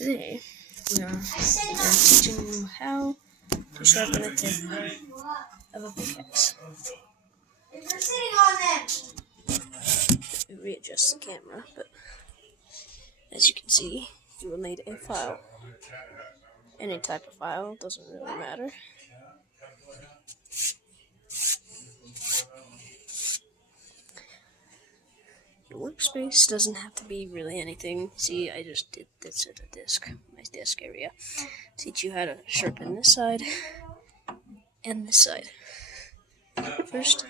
Today we are teaching you how to sharpen the tip of a pickaxe. Readjust the camera, but as you can see, you will need a file. Any type of file, doesn't really matter. Your workspace doesn't have to be really anything. See, I just did this at a desk, my desk area. Teach you how to sharpen this side and this side. First,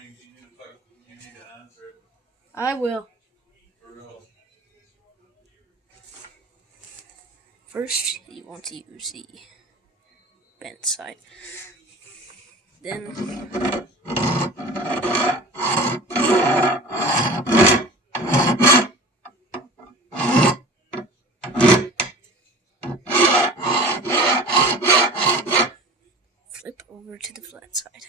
I will. First, you want to use the bent side. Then, flip over to the flat side.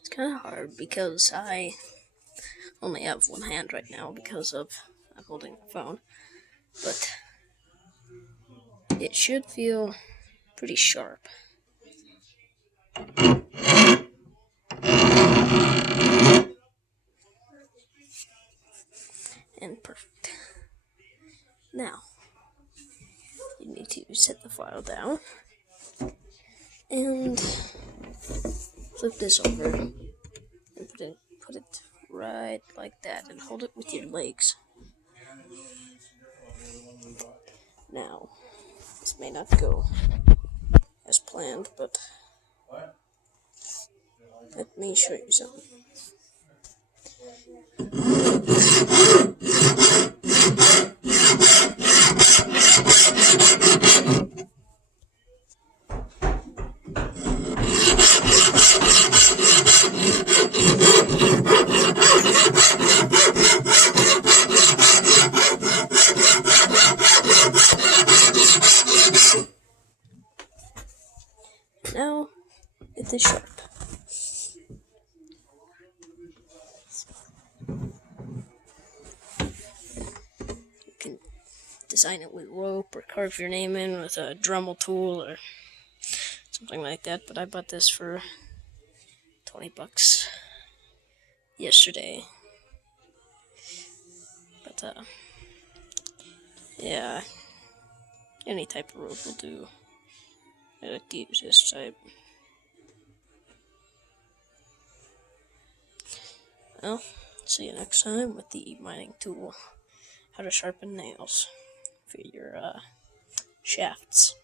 It's kind of hard because I only have one hand right now because I'm holding the phone, but it should feel pretty sharp. And perfect. Now, you need to set the file down and flip this over and put it right like that and hold it with your legs. Now, this may not go as planned, but let me show you something. Now, it is sharp. You can design it with rope or carve your name in with a Dremel tool or something like that, but I bought this for $20 yesterday. But, yeah, any type of rope will do. I like to use this type. Well, see you next time with the mining tool. How to sharpen nails for your shafts.